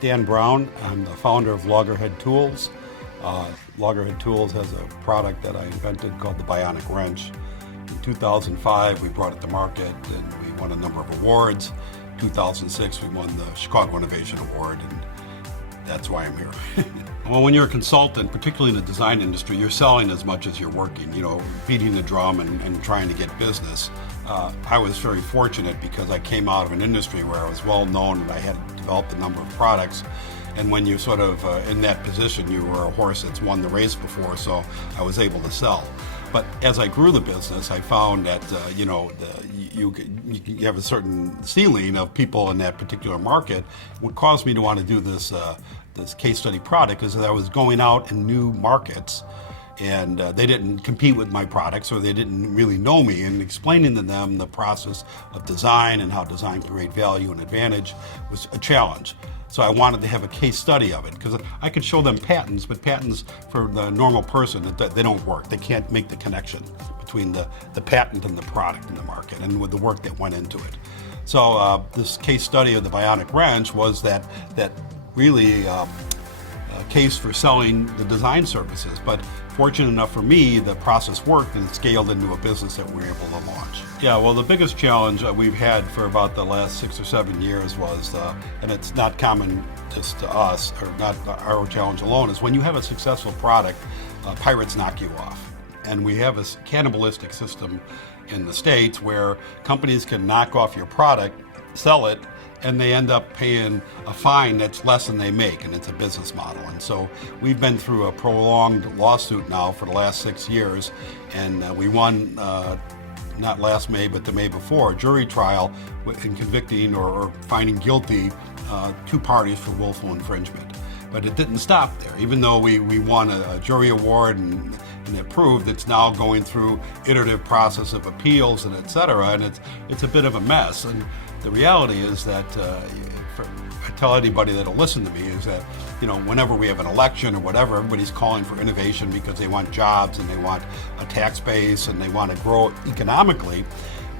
Dan Brown. I'm the founder of Loggerhead Tools. Loggerhead Tools has a product that I invented called the Bionic Wrench. In 2005, we brought it to market and we won a number of awards. 2006, we won the Chicago Innovation Award, and that's why I'm here. Well, when you're a consultant, particularly in the design industry, you're selling as much as you're working, beating the drum and trying to get business. I was very fortunate because I came out of an industry where I was well known and I had developed a number of products. And when you're sort of in that position, you were a horse that's won the race before, so I was able to sell. But as I grew the business, I found that you have a certain ceiling of people in that particular market. What caused me to want to do this case study product is that I was going out in new markets, and they didn't compete with my products, or they didn't really know me, and explaining to them the process of design and how design can create value and advantage was a challenge. So I wanted to have a case study of it, because I could show them patents, but patents for the normal person, they don't work. They can't make the connection between the patent and the product in the market and with the work that went into it. So this case study of the Bionic Wrench was that really case for selling the design services. But fortunate enough for me, the process worked and it scaled into a business that we were able to launch. Yeah, well, the biggest challenge we've had for about the last 6 or 7 years was, and it's not common just to us, or not our challenge alone, is when you have a successful product, pirates knock you off. And we have a cannibalistic system in the States where companies can knock off your product, sell it, and they end up paying a fine that's less than they make, and it's a business model. And so we've been through a prolonged lawsuit now for the last 6 years, and we won, not last May, but the May before, a jury trial in convicting or finding guilty 2 parties for willful infringement. But it didn't stop there. Even though we won a jury award and it proved, it's now going through iterative process of appeals and et cetera, and it's a bit of a mess. And the reality is that, I tell anybody that'll listen to me, is that, whenever we have an election or whatever, everybody's calling for innovation because they want jobs and they want a tax base and they want to grow economically.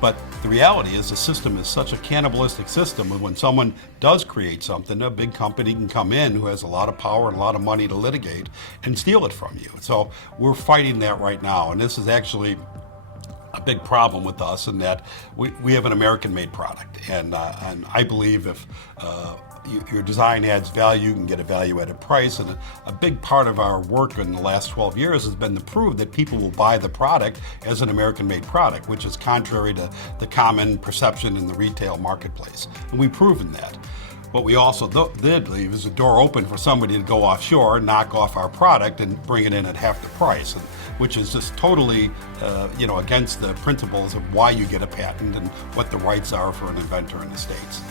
But the reality is the system is such a cannibalistic system, and when someone does create something, a big company can come in who has a lot of power and a lot of money to litigate and steal it from you. So we're fighting that right now, and this is actually a big problem with us in that we have an American-made product, and I believe if your design adds value, you can get a value-added price. And a big part of our work in the last 12 years has been to prove that people will buy the product as an American-made product, which is contrary to the common perception in the retail marketplace. And we've proven that. What we also did leave is a door open for somebody to go offshore, knock off our product, and bring it in at half the price, which is just totally, against the principles of why you get a patent and what the rights are for an inventor in the States.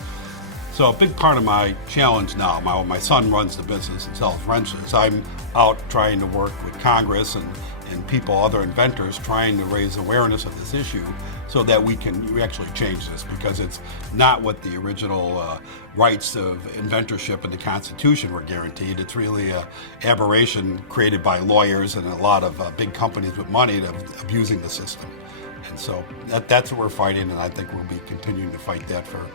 So a big part of my challenge now, my son runs the business and sells wrenches. I'm out trying to work with Congress and people, other inventors, trying to raise awareness of this issue so that we actually change this, because it's not what the original rights of inventorship in the Constitution were guaranteed. It's really an aberration created by lawyers and a lot of big companies with money abusing the system. And so that's what we're fighting, and I think we'll be continuing to fight that for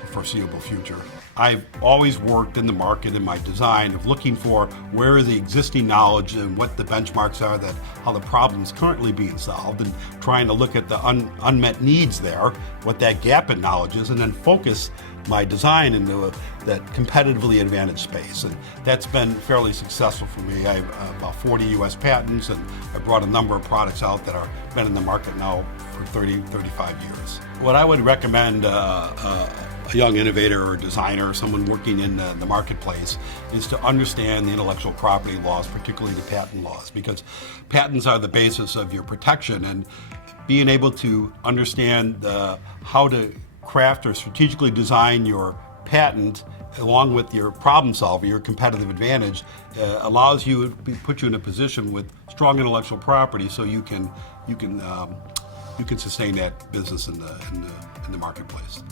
the foreseeable future. I've always worked in the market in my design of looking for where is the existing knowledge and what the benchmarks are, how the problem's currently being solved, and trying to look at the unmet needs there, what that gap in knowledge is, and then focus my design into that competitively advantaged space. And that's been fairly successful for me. I have about 40 US patents, and I brought a number of products out that are been in the market now for 35 years. What I would recommend a young innovator or designer, someone working in the marketplace, is to understand the intellectual property laws, particularly the patent laws, because patents are the basis of your protection, and being able to understand how to craft or strategically design your patent along with your problem solver, your competitive advantage, allows you to put you in a position with strong intellectual property, so you can sustain that business in the marketplace.